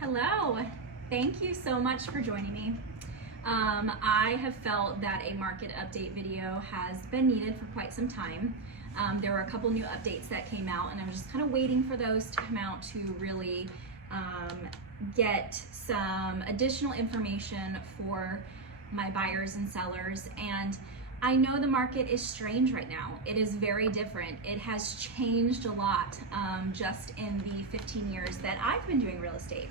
Hello, thank you so much for joining me. I have felt that a market update video has been needed for quite some time. There were a couple new updates that came out, and I'm just kind of waiting for those to come out to really get some additional information for my buyers and sellers. And I know the market is strange right now. It is very different. It has changed a lot just in the 15 years that I've been doing real estate.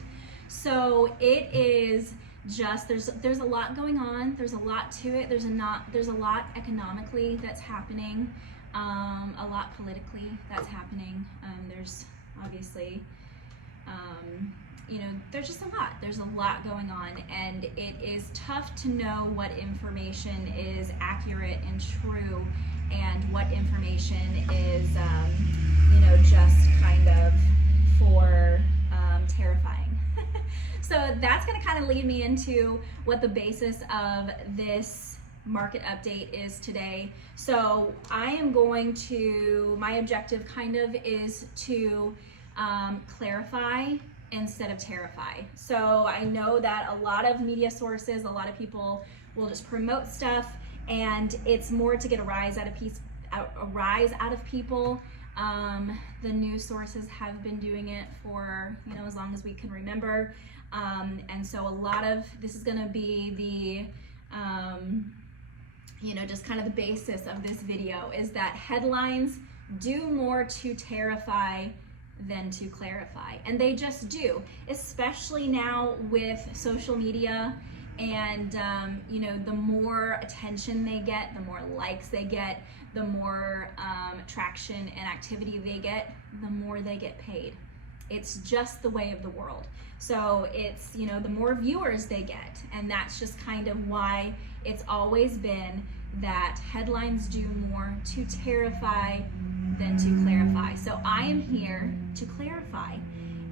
So it is just, there's a lot going on. There's a lot to it. There's a lot economically that's happening, a lot politically that's happening. There's obviously, there's just a lot. There's a lot going on, and it is tough to know what information is accurate and true and what information is, just kind of for terrifying. So that's going to kind of lead me into what the basis of this market update is today. So I am going to, my objective kind of is to clarify instead of terrify. So I know that a lot of media sources, a lot of people will just promote stuff, and it's more to get a rise out of people. The news sources have been doing it for as long as we can remember, and so a lot of this is going to be the just kind of the basis of this video is that headlines do more to terrify than to clarify, and they just do, especially now with social media. And the more attention they get, the more likes they get, the more traction and activity they get, the more they get paid. It's just the way of the world. So it's, the more viewers they get, and that's just kind of why it's always been that headlines do more to terrify than to clarify. So I am here to clarify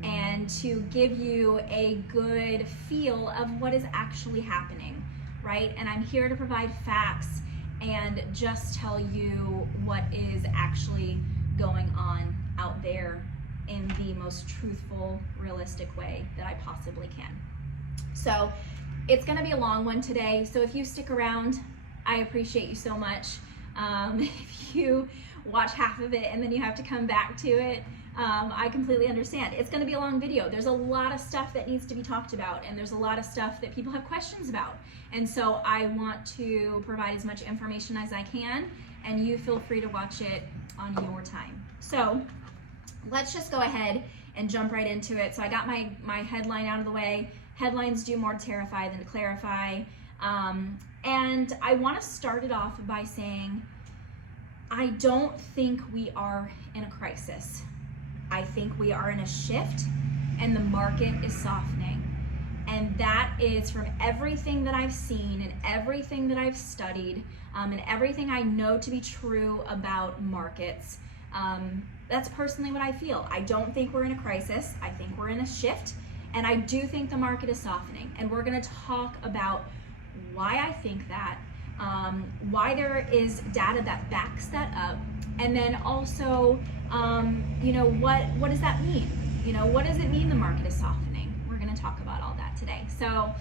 and to give you a good feel of what is actually happening, right? And I'm here to provide facts and just tell you what is actually going on out there in the most truthful, realistic way that I possibly can. So it's gonna be a long one today, so if you stick around, I appreciate you so much. If you watch half of it and then you have to come back to it, I completely understand. It's going to be a long video. There's a lot of stuff that needs to be talked about, and there's a lot of stuff that people have questions about. And so I want to provide as much information as I can, and you feel free to watch it on your time. So let's just go ahead and jump right into it. So I got my headline out of the way. Headlines do more to terrify than to clarify. And I want to start it off by saying, I don't think we are in a crisis. I think we are in a shift, and the market is softening. And that is from everything that I've seen and everything that I've studied, and everything I know to be true about markets. That's personally what I feel. I don't think we're in a crisis. I think we're in a shift, and I do think the market is softening. And we're going to talk about why I think that, why there is data that backs that up, and then also, what does that mean? What does it mean the market is softening? We're going to talk about all that today. So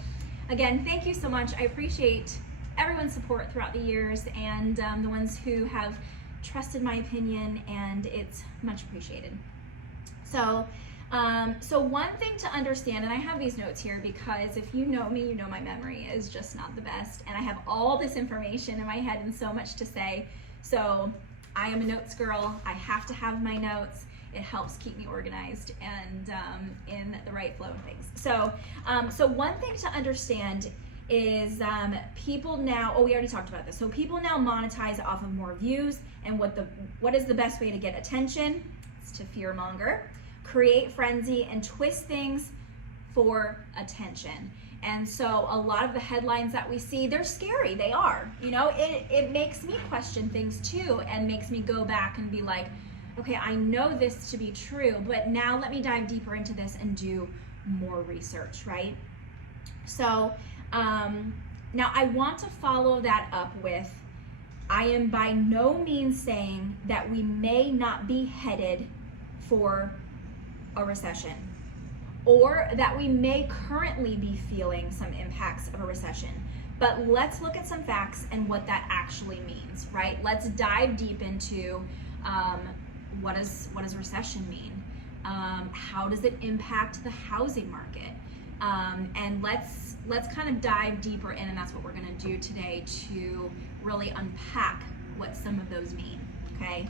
again, thank you so much. I appreciate everyone's support throughout the years, and the ones who have trusted my opinion, and it's much appreciated. So one thing to understand, and I have these notes here because if you know me, you know my memory is just not the best, and I have all this information in my head and so much to say. So I am a notes girl. I have to have my notes. It helps keep me organized and in the right flow of things. So one thing to understand is people now, we already talked about this. So people now monetize off of more views, and what is the best way to get attention? It's to fearmonger, create frenzy, and twist things for attention. And so a lot of the headlines that we see, they're scary. They are. It makes me question things too, and makes me go back and be like, okay, I know this to be true, but now let me dive deeper into this and do more research, right? So now I want to follow that up with, I am by no means saying that we may not be headed for a recession. or that we may currently be feeling some impacts of a recession. But let's look at some facts and what that actually means, right? Let's dive deep into what does recession mean? How does it impact the housing market? And let's kind of dive deeper in, and that's what we're going to do today to really unpack what some of those mean, okay?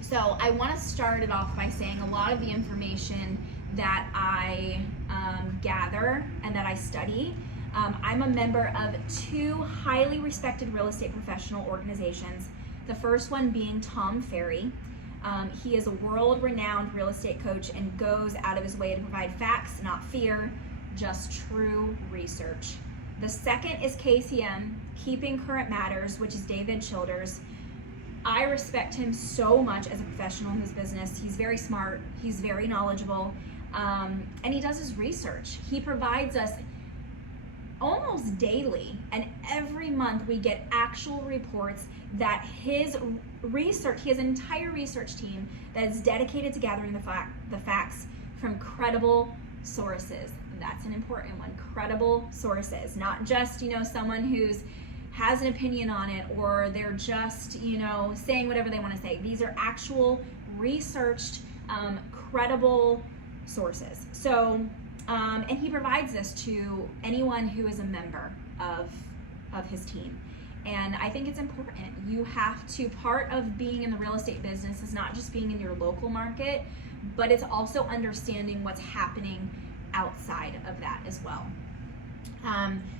So I want to start it off by saying a lot of the information that I gather and that I study, I'm a member of two highly respected real estate professional organizations. The first one being Tom Ferry. He is a world-renowned real estate coach and goes out of his way to provide facts, not fear, just true research. The second is KCM, Keeping Current Matters, which is David Childers. I respect him so much as a professional in his business. He's very smart, he's very knowledgeable, and he does his research. He provides us almost daily, and every month we get actual reports that his research, his entire research team that is dedicated to gathering the facts from credible sources. That's an important one, credible sources, not just, someone who's has an opinion on it, or they're just, saying whatever they want to say. These are actual researched, credible sources. So, and he provides this to anyone who is a member of his team. And I think it's important. You have to, part of being in the real estate business is not just being in your local market, but it's also understanding what's happening outside of that as well.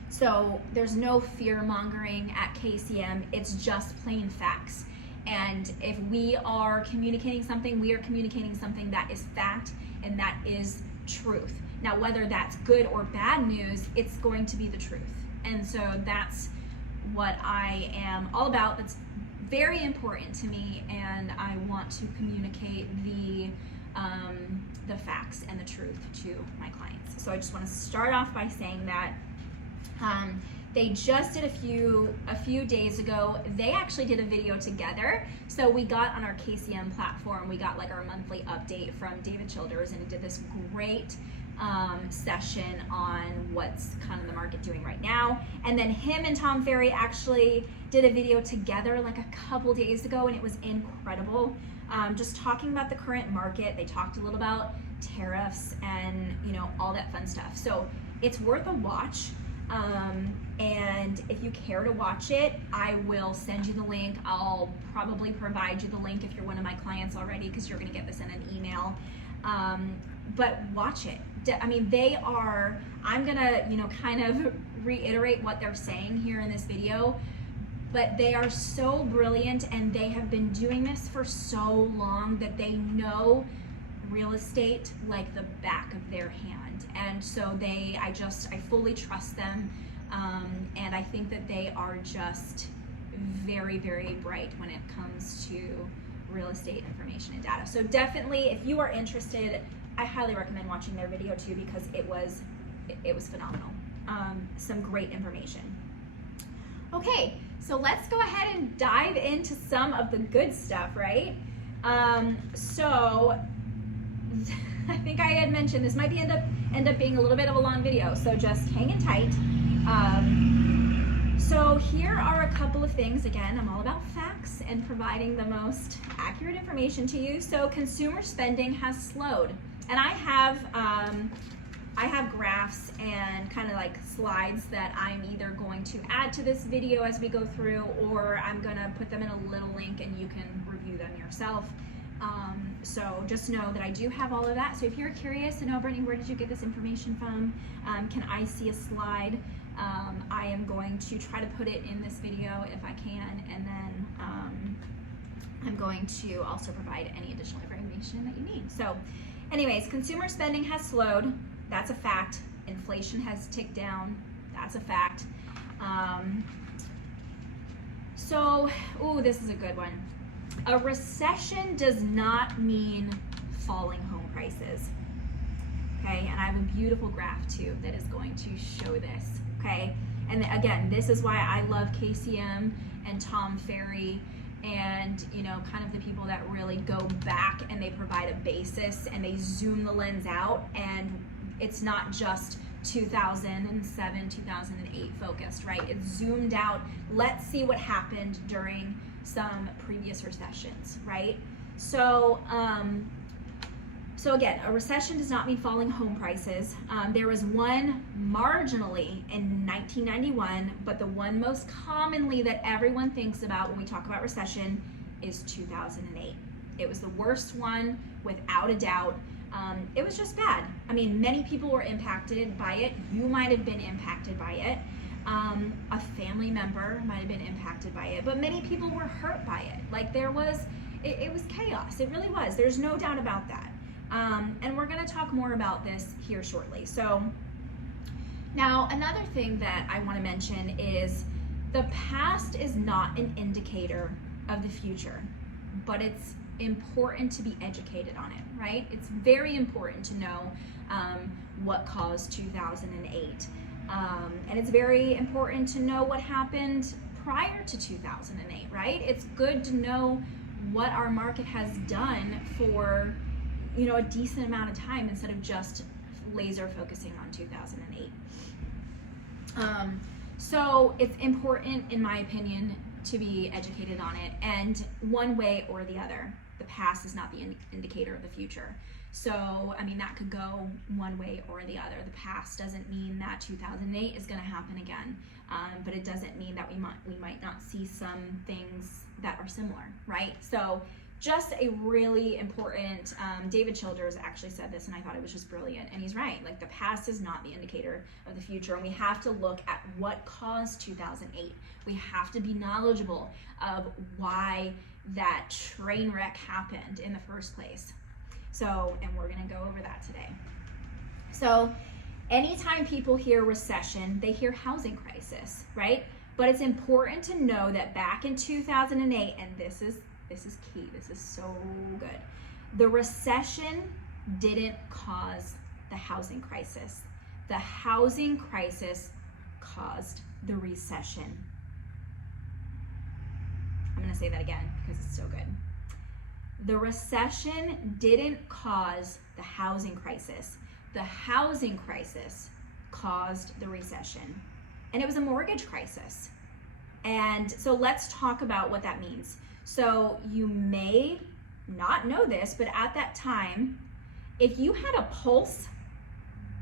So there's no fear mongering at KCM, it's just plain facts. And if we are communicating something, we are communicating something that is fact and that is truth. Now, whether that's good or bad news, it's going to be the truth. And so that's what I am all about. That's very important to me, and I want to communicate the facts and the truth to my clients. So I just want to start off by saying that they just did a few days ago, they actually did a video together. So we got on our KCM platform, we got like our monthly update from David Childers, and he did this great session on what's kind of the market doing right now. And then him and Tom Ferry actually did a video together like a couple days ago, and it was incredible. Just talking about the current market. They talked a little about tariffs and all that fun stuff. So it's worth a watch. And if you care to watch it, I will send you the link. I'll probably provide you the link if you're one of my clients already, because you're going to get this in an email. But watch it. I mean, I'm going to, kind of reiterate what they're saying here in this video, but they are so brilliant, and they have been doing this for so long that they know real estate like the back of their hand. And so I fully trust them. And I think that they are just very, very bright when it comes to real estate information and data. So definitely, if you are interested, I highly recommend watching their video too, because it was phenomenal. Some great information. Okay, so let's go ahead and dive into some of the good stuff, right? So I think I had mentioned this might end up being a little bit of a long video, so just hang it tight. So here are a couple of things. Again, I'm all about facts and providing the most accurate information to you. So consumer spending has slowed, and I have graphs and kind of like slides that I'm either going to add to this video as we go through, or I'm gonna put them in a little link and you can review them yourself. So just know that I do have all of that. So if you're curious to know, Brittany, where did you get this information from? Can I see a slide? I am going to try to put it in this video if I can, and then I'm going to also provide any additional information that you need. So anyways, consumer spending has slowed. That's a fact. Inflation has ticked down. That's a fact. This is a good one. A recession does not mean falling home prices. Okay, and I have a beautiful graph too that is going to show this. Okay, and again, this is why I love KCM and Tom Ferry and kind of the people that really go back and they provide a basis and they zoom the lens out, and it's not just 2007, 2008 focused, right? It's zoomed out. Let's see what happened during some previous recessions, right? So again, a recession does not mean falling home prices. There was one marginally in 1991, but the one most commonly that everyone thinks about when we talk about recession is 2008. It was the worst one, without a doubt. It was just bad. I mean, many people were impacted by it. You might have been impacted by it. A family member might have been impacted by it, but many people were hurt by it. Like it was chaos. It really was. There's no doubt about that. And we're going to talk more about this here shortly. So now another thing that I want to mention is the past is not an indicator of the future, but it's important to be educated on it, right? It's very important to know what caused 2008. And it's very important to know what happened prior to 2008, right? It's good to know what our market has done for a decent amount of time instead of just laser focusing on 2008. So it's important, in my opinion, to be educated on it, and one way or the other. The past is not the indicator of the future. So, I mean, that could go one way or the other. The past doesn't mean that 2008 is going to happen again, but it doesn't mean that we might not see some things that are similar, right? So just a really important, David Childers actually said this, and I thought it was just brilliant, and he's right. Like, the past is not the indicator of the future, and we have to look at what caused 2008. We have to be knowledgeable of why that train wreck happened in the first place. So, and we're gonna go over that today. So, anytime people hear recession, they hear housing crisis, right? But it's important to know that back in 2008, and this is key, this is so good. The recession didn't cause the housing crisis. The housing crisis caused the recession. I'm gonna say that again because it's so good. The recession didn't cause the housing crisis. The housing crisis caused the recession. And it was a mortgage crisis. And so let's talk about what that means. So you may not know this, but at that time, if you had a pulse,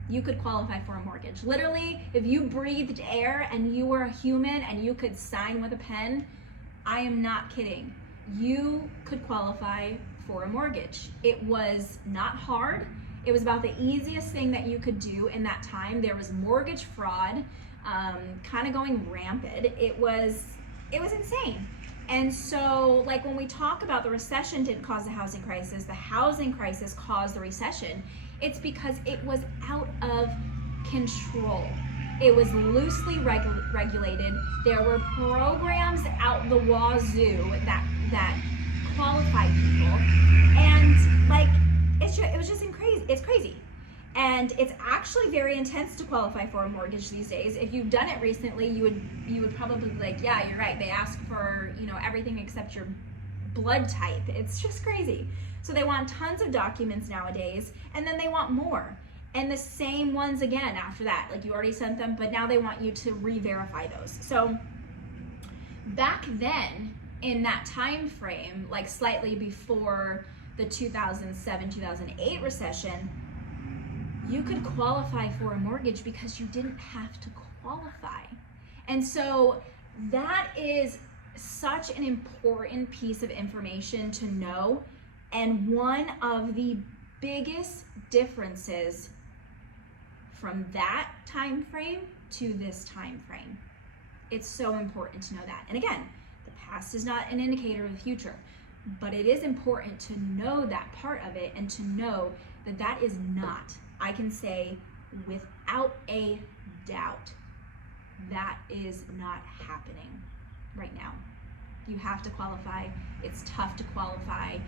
you could qualify for a mortgage. Literally, if you breathed air and you were a human and you could sign with a pen, I am not kidding, you could qualify for a mortgage. It was not hard. It was about the easiest thing that you could do in that time. There was mortgage fraud kind of going rampant. It was insane. And so, like, when we talk about the recession didn't cause the housing crisis caused the recession, it's because it was out of control. It was loosely regulated. There were programs out the wazoo that qualified people, and like it was just crazy. It's crazy, and it's actually very intense to qualify for a mortgage these days. If you've done it recently, you would probably be like, yeah, you're right. They ask for everything except your blood type. It's just crazy. So they want tons of documents nowadays, and then they want more. And the same ones again after that. Like, you already sent them, but now they want you to re-verify those. So back then, in that time frame, like slightly before the 2007, 2008 recession, you could qualify for a mortgage because you didn't have to qualify. And so that is such an important piece of information to know, and one of the biggest differences from that time frame to this time frame. It's so important to know that. And again, the past is not an indicator of the future, but it is important to know that part of it and to know that that is not, I can say without a doubt, that is not happening right now. You have to qualify. It's tough to qualify.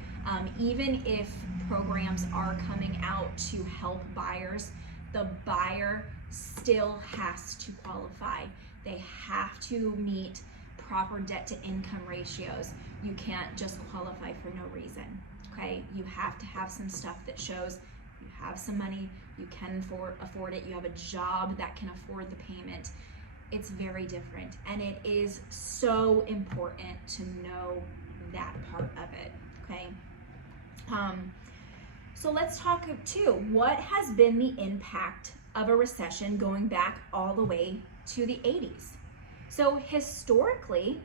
Even if programs are coming out to help buyers, the buyer still has to qualify. They have to meet proper debt to income ratios. You can't just qualify for no reason, okay? You have to have some stuff that shows you have some money, you can afford it, you have a job that can afford the payment. It's very different, and it is so important to know that part of it, okay? So let's talk too, what has been the impact of a recession going back all the way to the 80s? So historically,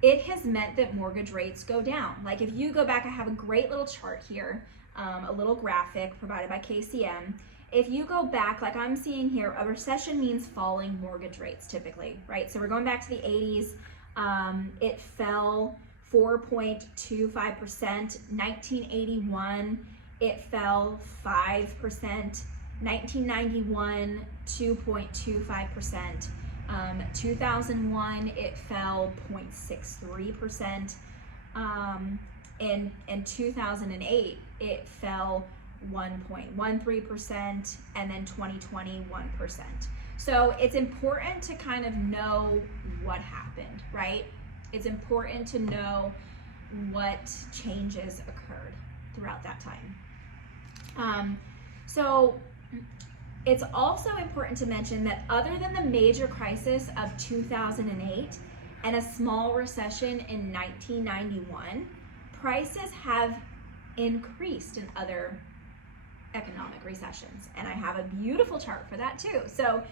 it has meant that mortgage rates go down. Like if you go back, I have a great little chart here, a little graphic provided by KCM. If you go back, like I'm seeing here, a recession means falling mortgage rates typically, right? So we're going back to the 80s. It fell 4.25%. 1981, it fell 5%. 1991, 2.25%. 2001, it fell 0.63%. In 2008, it fell 1.13%, and then 2020, 1%. So it's important to kind of know what happened, right? It's important to know what changes occurred throughout that time. So it's also important to mention that other than the major crisis of 2008 and a small recession in 1991, prices have increased in other economic recessions. And I have a beautiful chart for that too. So,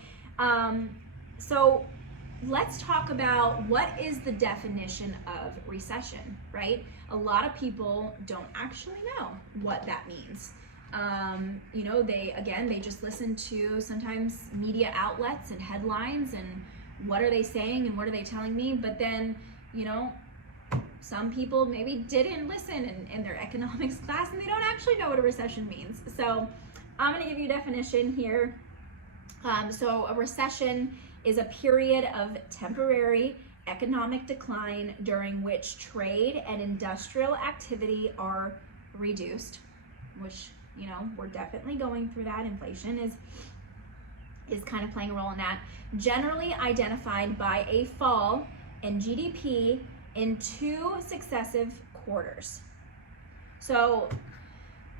so let's talk about what is the definition of recession, right? A lot of people don't actually know what that means. You know, they just listen to sometimes media outlets and headlines and what are they saying and what are they telling me, but then, you know, some people maybe didn't listen in their economics class and they don't actually know what a recession means. So I'm going to give you a definition here. So a recession is a period of temporary economic decline during which trade and industrial activity are reduced, which, you know, we're definitely going through that. Inflation is kind of playing a role in that. Generally identified by a fall in GDP in 2 successive quarters. So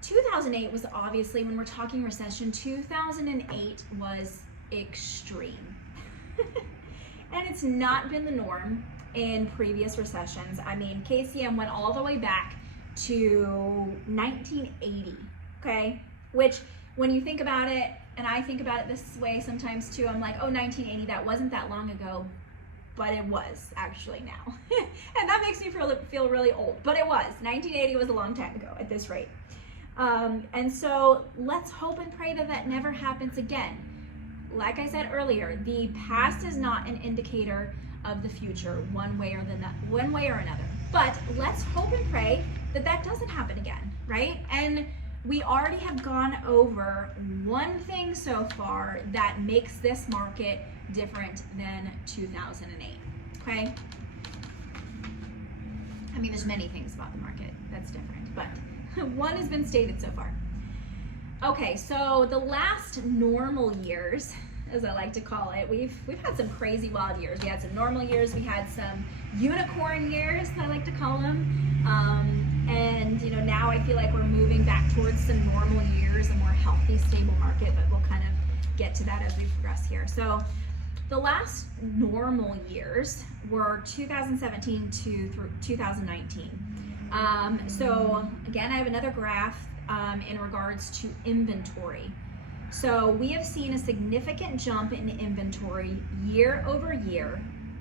2008 was obviously, when we're talking recession, 2008 was extreme. And it's not been the norm in previous recessions. I mean, KCM went all the way back to 1980, okay? Which, when you think about it, and I think about it this way sometimes too, I'm like, oh, 1980, that wasn't that long ago. But it was actually now. And that makes me feel really old, but it was. 1980 was a long time ago at this rate. And so let's hope and pray that that never happens again. Like I said earlier, the past is not an indicator of the future one way or another. But let's hope and pray that that doesn't happen again, right? And we already have gone over one thing so far that makes this market different than 2008, okay? I mean, there's many things about the market that's different, but one has been stated so far. Okay, so the last normal years, as I like to call it, we've had some crazy wild years. We had some normal years, we had some unicorn years, I like to call them, and you know, now I feel like we're moving back towards some normal years, a more healthy, stable market, but we'll kind of get to that as we progress here. So the last normal years were 2017 through 2019. So again, I have another graph in regards to inventory. So we have seen a significant jump in inventory year over year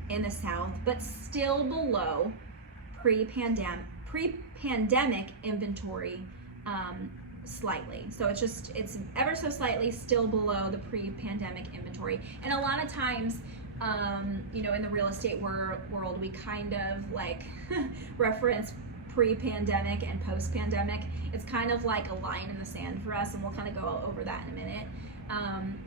in the South, but still below pre-pandemic inventory slightly. So it's ever so slightly still below the pre-pandemic inventory. And a lot of times, you know, in the real estate world, we kind of like reference pre-pandemic and post-pandemic. It's kind of like a line in the sand for us, and we'll kind of go over that in a minute.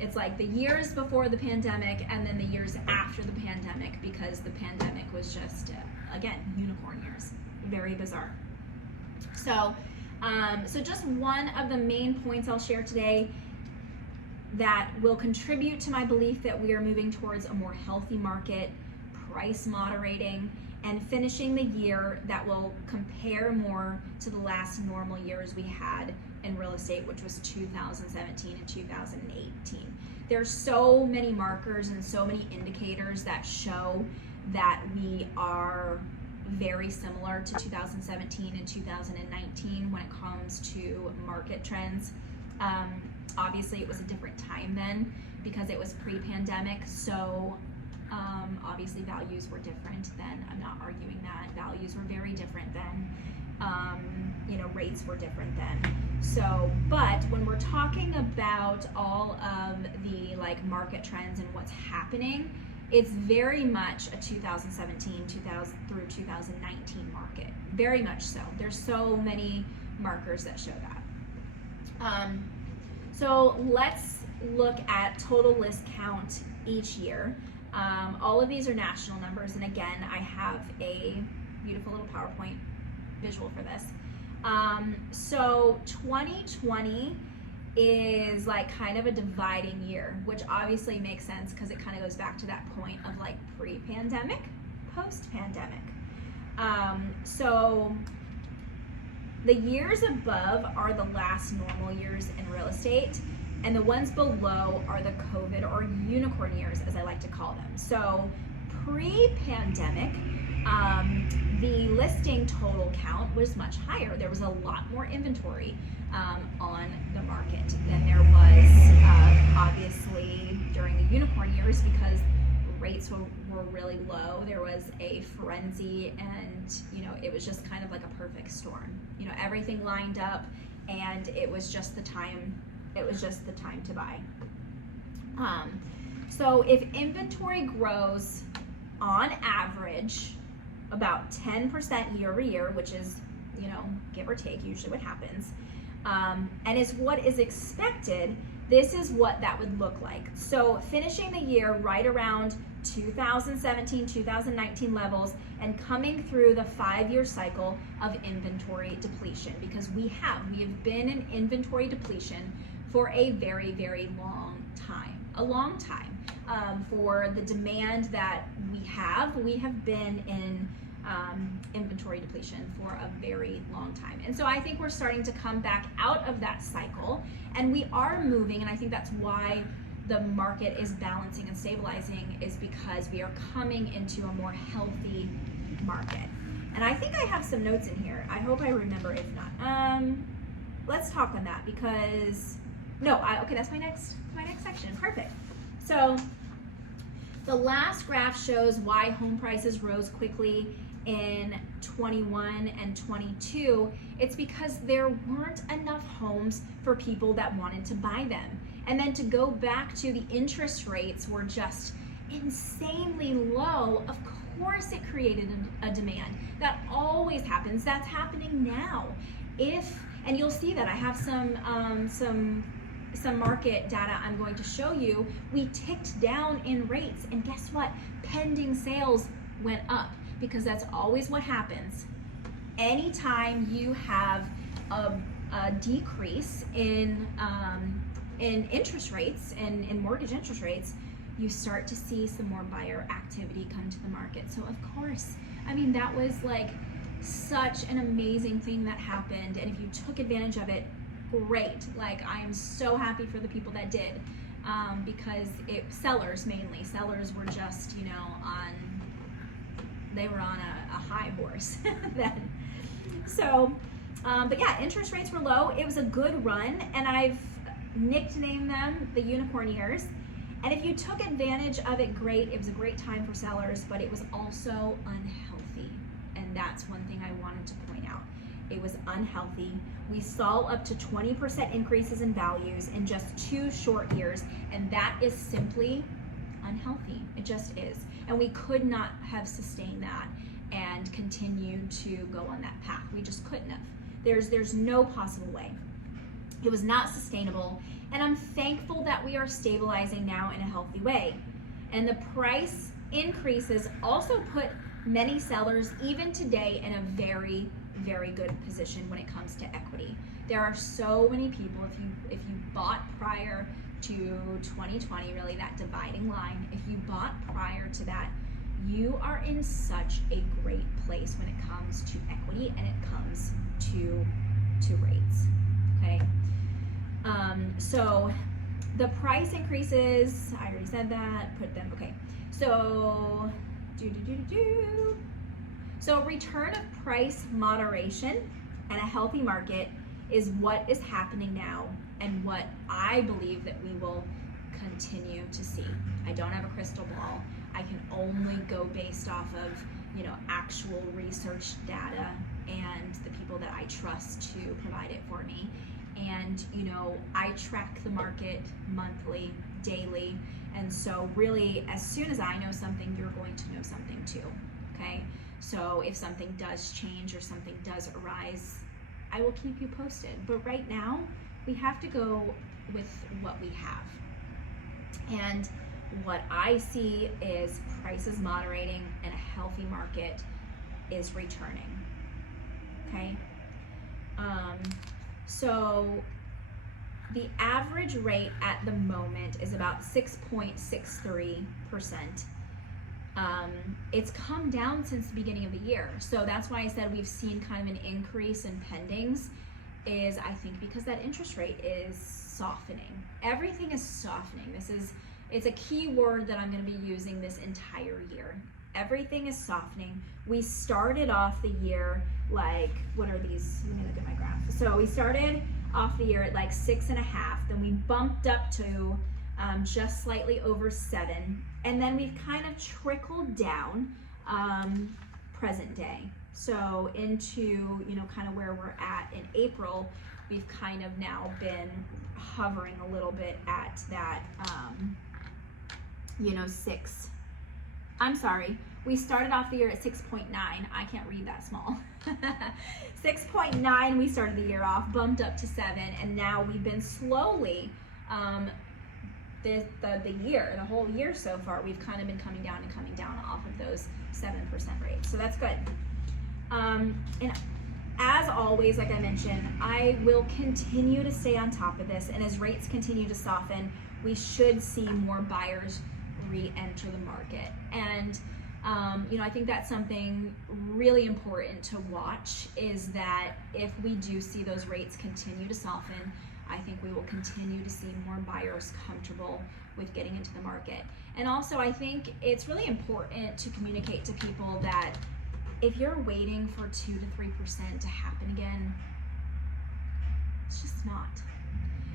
It's like the years before the pandemic and then the years after the pandemic, because the pandemic was just, again, unicorn years. Very bizarre. So, so just one of the main points I'll share today that will contribute to my belief that we are moving towards a more healthy market price moderating, and finishing the year that will compare more to the last normal years we had in real estate, which was 2017 and 2018. There's so many markers and so many indicators that show that we are very similar to 2017 and 2019 when it comes to market trends. Obviously it was a different time then because it was pre-pandemic, so obviously values were different then. I'm not arguing that. Values were very different then. Rates were different then. So, but when we're talking about all of the market trends and what's happening, it's very much a 2017 through 2019 market. Very much so. There's so many markers that show that. So let's look at total list count each year. All of these are national numbers, and again, I have a beautiful little PowerPoint visual for this. So 2020 is kind of a dividing year, which obviously makes sense because it kind of goes back to that point of pre-pandemic, post-pandemic. So the years above are the last normal years in real estate, and the ones below are the COVID or unicorn years, as I like to call them. So pre-pandemic, the listing total count was much higher. There was a lot more inventory on the market than there was obviously during the unicorn years because rates were really low. There was a frenzy, and it was just kind of like a perfect storm. Everything lined up, and it was just the time. It was just the time to buy. So if inventory grows on average about 10% year over year, which is, give or take, usually what happens, and is what is expected, this is what that would look like. So finishing the year right around 2017, 2019 levels, and coming through the 5-year cycle of inventory depletion, because we have been in inventory depletion for a very, very long time. For the demand that we have been in inventory depletion for a very long time. And so I think we're starting to come back out of that cycle, and we are moving, and I think that's why the market is balancing and stabilizing, is because we are coming into a more healthy market. And I think I have some notes in here. I hope I remember. If not, let's talk on that because okay, that's my next section. Perfect. So the last graph shows why home prices rose quickly in 21 and 22. It's because there weren't enough homes for people that wanted to buy them. And then to go back to the interest rates were just insanely low. Of course it created a demand. That always happens. That's happening now. And you'll see that I have some market data I'm going to show you. We ticked down in rates, and guess what? Pending sales went up, because that's always what happens. Anytime you have a decrease in interest rates and in mortgage interest rates, you start to see some more buyer activity come to the market. So of course, that was such an amazing thing that happened, and if you took advantage of it, great. I am so happy for the people that did, because sellers were just they were on a high horse then. So but yeah, interest rates were low. It was a good run, and I've nicknamed them the unicorn years. And if you took advantage of it, great. It was a great time for sellers, but it was also unhealthy, and that's one thing I wanted to point out. It was unhealthy. We saw up to 20% increases in values in just 2 short years, and that is simply unhealthy. It just is. And we could not have sustained that and continued to go on that path. We just couldn't have. There's no possible way. It was not sustainable, and I'm thankful that we are stabilizing now in a healthy way. And the price increases also put many sellers, even today, in a very, very good position when it comes to equity. There are so many people, if you bought prior to 2020, really that dividing line, if you bought prior to that, you are in such a great place when it comes to equity and it comes to rates, okay? So the price increases, I already said that, put them, okay. So, So return of price moderation and a healthy market is what is happening now and what I believe that we will continue to see. I don't have a crystal ball. I can only go based off of, actual research data and the people that I trust to provide it for me. And, I track the market monthly, daily. And so really, as soon as I know something, you're going to know something too, okay? So if something does change or something does arise, I will keep you posted. But right now, we have to go with what we have. And what I see is prices moderating and a healthy market is returning, okay? So the average rate at the moment is about 6.63%. It's come down since the beginning of the year. So that's why I said we've seen kind of an increase in pendings, is I think because that interest rate is softening. Everything is softening. It's a key word that I'm going to be using this entire year. Everything is softening. We started off the year like, what are these? Let me look at my graph. So we started off the year at like 6.5, then we bumped up to just slightly over 7, and then we've kind of trickled down present day. So into, kind of where we're at in April, we've kind of now been hovering a little bit at that, 6. I'm sorry, we started off the year at 6.9. I can't read that small. 6.9 we started the year off, bumped up to 7, and now we've been slowly, the whole year so far, we've kind of been coming down off of those 7% rates. So that's good. And as always, like I mentioned, I will continue to stay on top of this, and as rates continue to soften, we should see more buyers re-enter the market. And I think that's something really important to watch, is that if we do see those rates continue to soften, I think we will continue to see more buyers comfortable with getting into the market. And also, I think it's really important to communicate to people that if you're waiting for 2 to 3% to happen again, it's just not.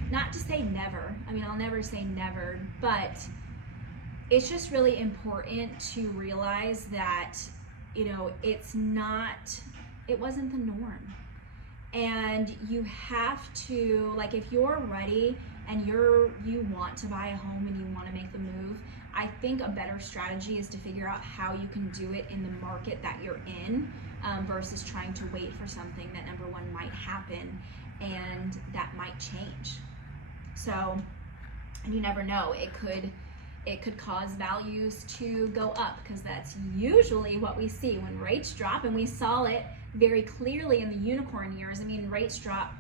Not to say never. I mean, I'll never say never, but it's just really important to realize that, it wasn't the norm. And you have to, like, if you're ready and you want to buy a home and you want to make the move, I think a better strategy is to figure out how you can do it in the market that you're in, versus trying to wait for something that, number one, might happen and that might change. So, and you never know, it could cause values to go up, because that's usually what we see when rates drop, and we saw it very clearly in the unicorn years. I mean, rates dropped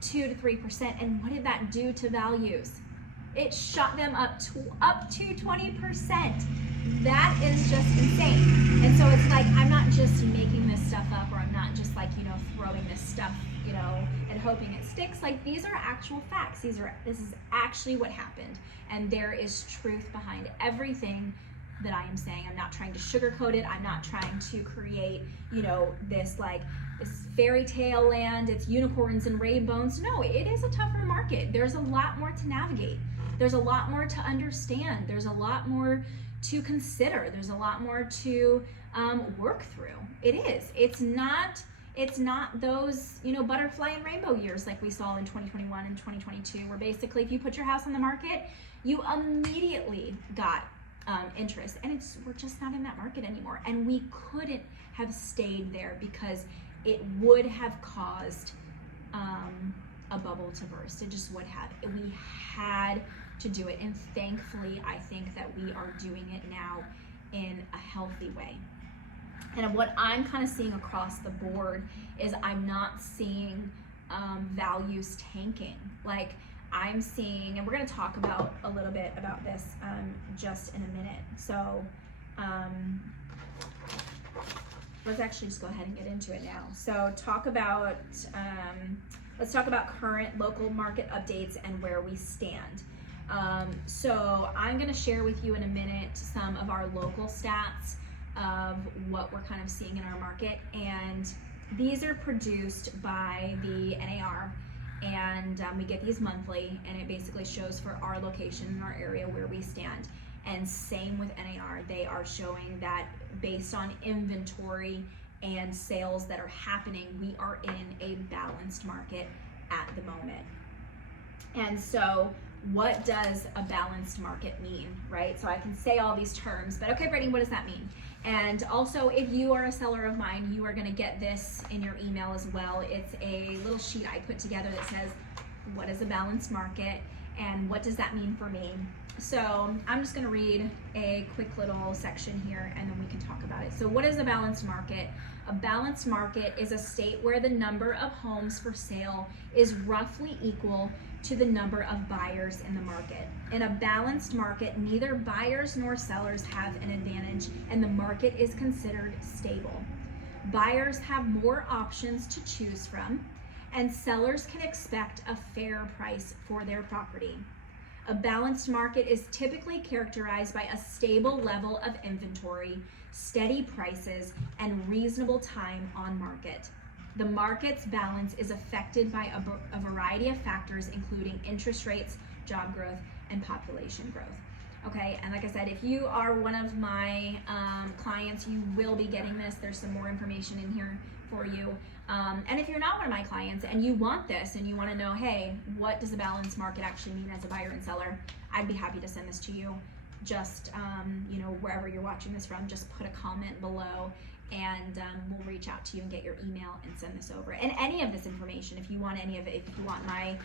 2 to 3%, and what did that do to values? It shot them up to 20%. That is just insane. And so it's like, I'm not just making this stuff up, or I'm not just like, throwing this stuff, and hoping it sticks. Like, these are actual facts. This is actually what happened. And there is truth behind everything that I am saying. I'm not trying to sugarcoat it. I'm not trying to create, this fairy tale land, it's unicorns and rainbows. No, it is a tougher market. There's a lot more to navigate. There's a lot more to understand. There's a lot more to consider. There's a lot more to work through. It is. It's not those, butterfly and rainbow years like we saw in 2021 and 2022, where basically if you put your house on the market, you immediately got interest. And we're just not in that market anymore. And we couldn't have stayed there, because it would have caused a bubble to burst. It just would have. We had to do it. And thankfully, I think that we are doing it now in a healthy way. And what I'm kind of seeing across the board is I'm not seeing values tanking. Like, I'm seeing, and we're going to talk about a little bit about this just in a minute. So let's actually just go ahead and get into it now. So let's talk about current local market updates and where we stand. So I'm going to share with you in a minute some of our local stats of what we're kind of seeing in our market, and these are produced by the NAR, and we get these monthly, and it basically shows for our location in our area where we stand. And same with NAR, they are showing that based on inventory and sales that are happening, we are in a balanced market at the moment. And so what does a balanced market mean, right? So I can say all these terms, but okay, Brittany, what does that mean? And also, if you are a seller of mine, you are gonna get this in your email as well. It's a little sheet I put together that says, what is a balanced market and what does that mean for me? So I'm just gonna read a quick little section here and then we can talk about it. So what is a balanced market? A balanced market is a state where the number of homes for sale is roughly equal to the number of buyers in the market. In a balanced market, neither buyers nor sellers have an advantage and the market is considered stable. Buyers have more options to choose from and sellers can expect a fair price for their property. A balanced market is typically characterized by a stable level of inventory, steady prices, and reasonable time on market. The market's balance is affected by a variety of factors, including interest rates, job growth, and population growth. Okay, and like I said, if you are one of my clients, you will be getting this. There's some more information in here for you. And if you're not one of my clients and you want this and you want to know, hey, what does a balanced market actually mean as a buyer and seller, I'd be happy to send this to you. Just, wherever you're watching this from, just put a comment below and we'll reach out to you and get your email and send this over. And any of this information, if you want any of it, if you want my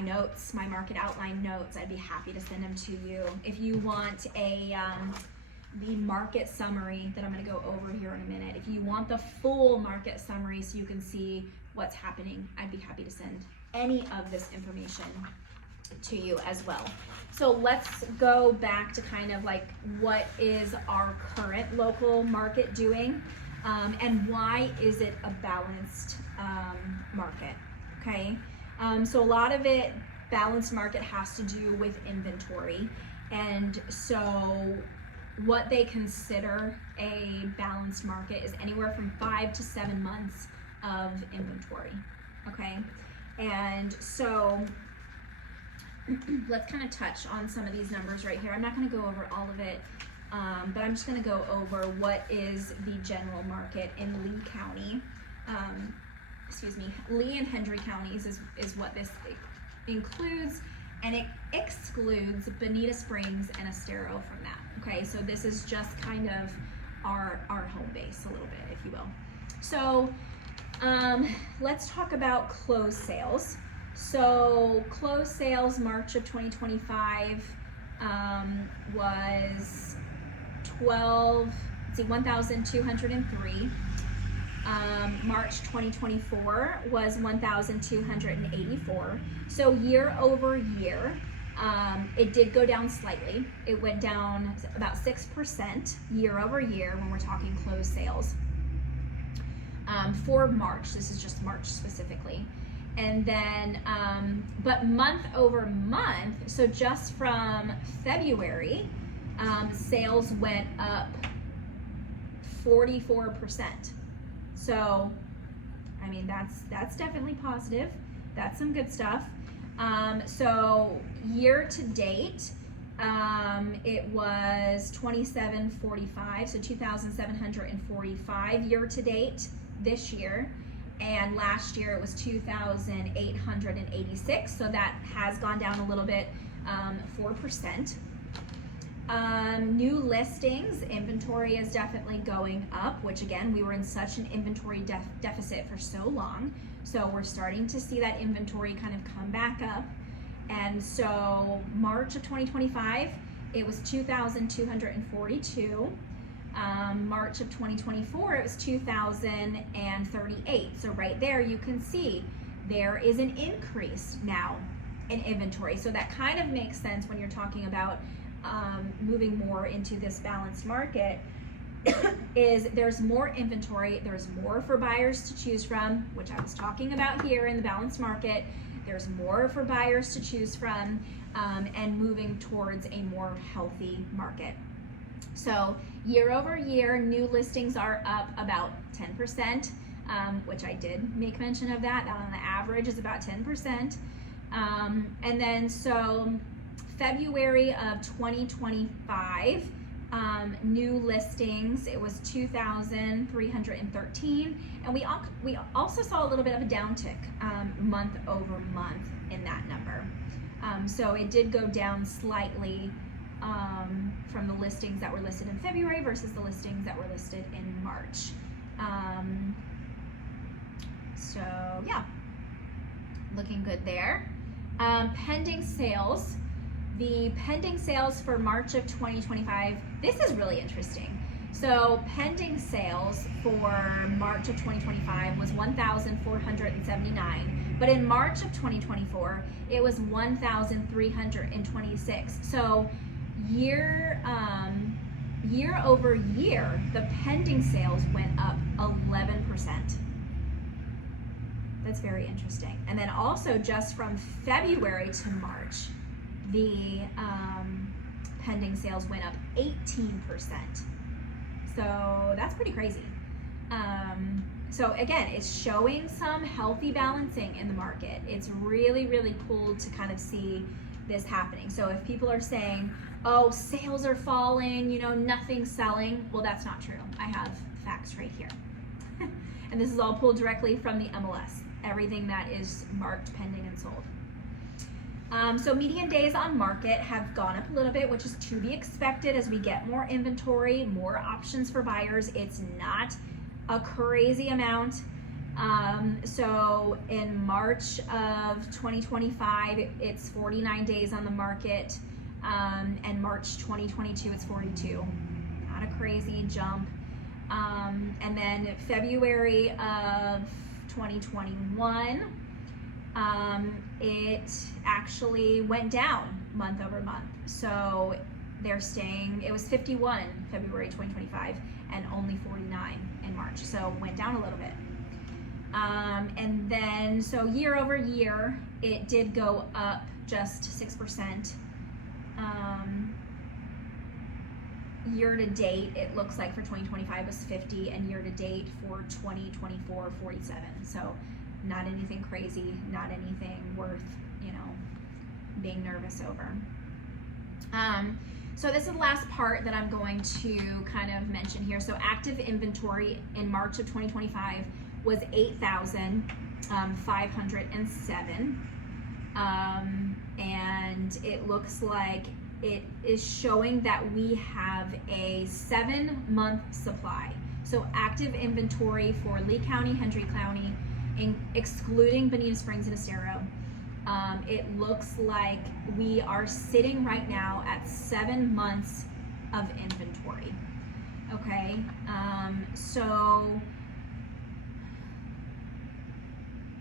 notes, my market outline notes, I'd be happy to send them to you. If you want the market summary that I'm going to go over here in a minute, if you want the full market summary so you can see what's happening, I'd be happy to send any of this information to you as well. So let's go back to kind of like what is our current local market doing and why is it a balanced market, okay? So a lot of it, balanced market has to do with inventory, and so what they consider a balanced market is anywhere from 5 to 7 months of inventory, okay? And so let's kind of touch on some of these numbers right here. I'm not going to go over all of it, but I'm just going to go over what is the general market in Lee County. Lee and Hendry counties is what this includes, and it excludes Bonita Springs and Estero from that. Okay, so this is just kind of our home base a little bit, if you will. So let's talk about closed sales. So closed sales March of 2025 was 1,203. March 2024 was 1,284. So year over year, it did go down slightly. It went down about 6% year over year when we're talking closed sales. For March, this is just March specifically. And then, but month over month, so just from February, sales went up 44%. So, I mean, that's definitely positive. That's some good stuff. So year to date, it was 2,745, so 2,745 year to date this year. And last year it was 2,886, so that has gone down a little bit, 4%. New listings, inventory is definitely going up, which again, we were in such an inventory deficit for so long. So we're starting to see that inventory kind of come back up. And so March of 2025, it was 2,242. March of 2024, it was 2,038. So right there, you can see there is an increase now in inventory. So that kind of makes sense when you're talking about moving more into this balanced market is there's more inventory, there's more for buyers to choose from, which I was talking about here in the balanced market. There's more for buyers to choose from, and moving towards a more healthy market. So year over year, new listings are up about 10%, which I did make mention of that on the average is about 10%. And then so February of 2025, new listings, it was 2,313, and we also saw a little bit of a downtick month over month in that number. So it did go down slightly from the listings that were listed in February versus the listings that were listed in March. So yeah, looking good there. Pending sales. The pending sales for March of 2025, this is really interesting. So pending sales for March of 2025 was 1,479, but in March of 2024, it was 1,326. So year over year, the pending sales went up 11%. That's very interesting. And then also just from February to March, the pending sales went up 18%. So that's pretty crazy. So again, it's showing some healthy balancing in the market. It's really, really cool to kind of see this happening. So if people are saying, oh, sales are falling, nothing's selling, well, that's not true. I have facts right here. And this is all pulled directly from the MLS, everything that is marked pending and sold. So median days on market have gone up a little bit, which is to be expected as we get more inventory, more options for buyers. It's not a crazy amount. So in March of 2025, it's 49 days on the market, and March 2022, it's 42. Not a crazy jump. And then February of 2021, it actually went down month over month. So they're staying, it was 51 February 2025 and only 49 in March. So went down a little bit. And then, so year over year, it did go up just 6%. Year to date, it looks like for 2025 was 50, and year to date for 2024, 47. So not anything crazy, not anything worth, being nervous over. So this is the last part that I'm going to kind of mention here. So active inventory in March of 2025 was 8,507. And it looks like it is showing that we have a 7-month supply. So active inventory for Lee County, Hendry County, excluding Bonita Springs and Estero, it looks like we are sitting right now at 7 months of inventory. Okay,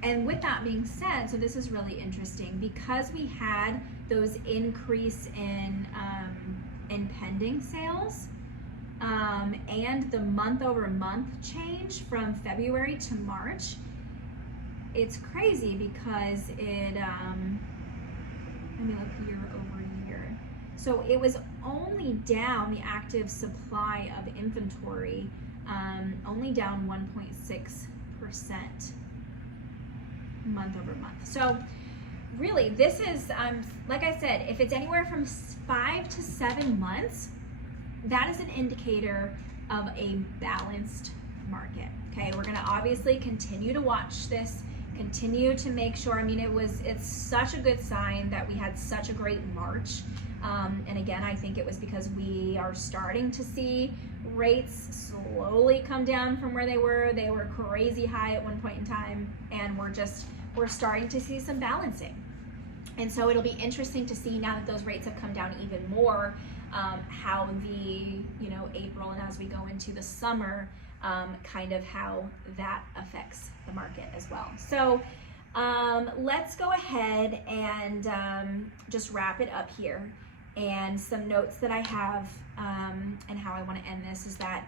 and with that being said, so this is really interesting because we had those increase in pending sales, and the month over month change from February to March. It's crazy because it, let me look year over year. So it was only down, the active supply of inventory, only down 1.6% month over month. So really this is, like I said, if it's anywhere from 5 to 7 months, that is an indicator of a balanced market. Okay, we're gonna obviously continue to watch this, continue to make sure. It's such a good sign that we had such a great March. And again, I think it was because we are starting to see rates slowly come down from where they were. They were crazy high at one point in time, and we're starting to see some balancing. And so it'll be interesting to see now that those rates have come down even more, how the, April and as we go into the summer, kind of how that affects the market as well. So let's go ahead and just wrap it up here. And some notes that I have and how I want to end this is that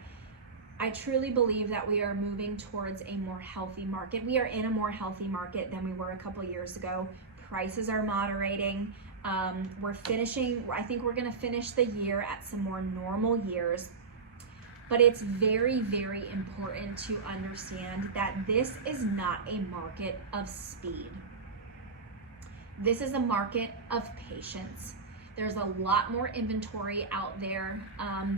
I truly believe that we are moving towards a more healthy market. We are in a more healthy market than we were a couple years ago. Prices are moderating. I think we're gonna finish the year at some more normal years. But it's very, very important to understand that this is not a market of speed. This is a market of patience. There's a lot more inventory out there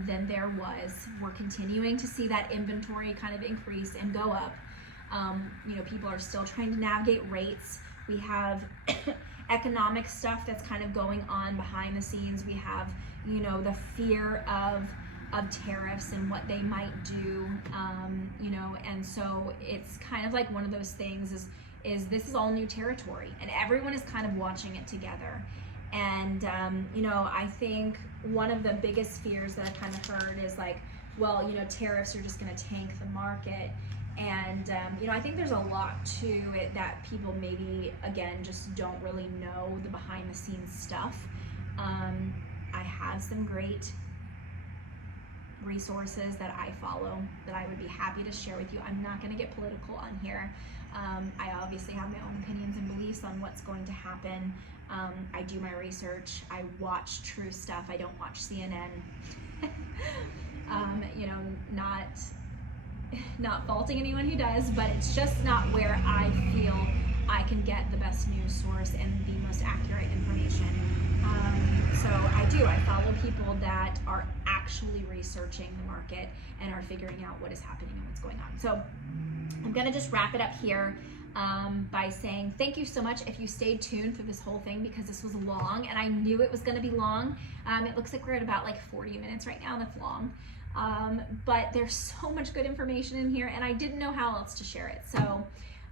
than there was. We're continuing to see that inventory kind of increase and go up. People are still trying to navigate rates. We have economic stuff that's kind of going on behind the scenes. We have, the fear of tariffs and what they might do, and so it's kind of like one of those things is this is all new territory, and everyone is kind of watching it together. And, I think one of the biggest fears that I've kind of heard is like, well, tariffs are just going to tank the market. And, I think there's a lot to it that people maybe, again, just don't really know the behind the scenes stuff. I have some great resources that I follow that I would be happy to share with you. I'm not going to get political on here. I obviously have my own opinions and beliefs on what's going to happen. I do my research. I watch true stuff. I don't watch CNN. Not faulting anyone who does, but it's just not where I feel I can get the best news source and the most accurate information. So I follow people that are actually researching the market and are figuring out what is happening and what's going on. So I'm gonna just wrap it up here by saying thank you so much if you stayed tuned through this whole thing, because this was long and I knew it was gonna be long. It looks like we're at about like 40 minutes right now, and that's long. But there's so much good information in here, and I didn't know how else to share it. So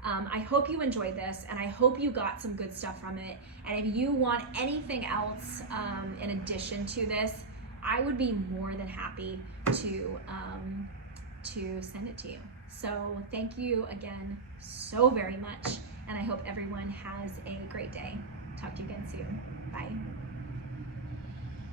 I hope you enjoyed this, and I hope you got some good stuff from it. And if you want anything else in addition to this, I would be more than happy to send it to you. So thank you again so very much, and I hope everyone has a great day. Talk to you again soon. Bye.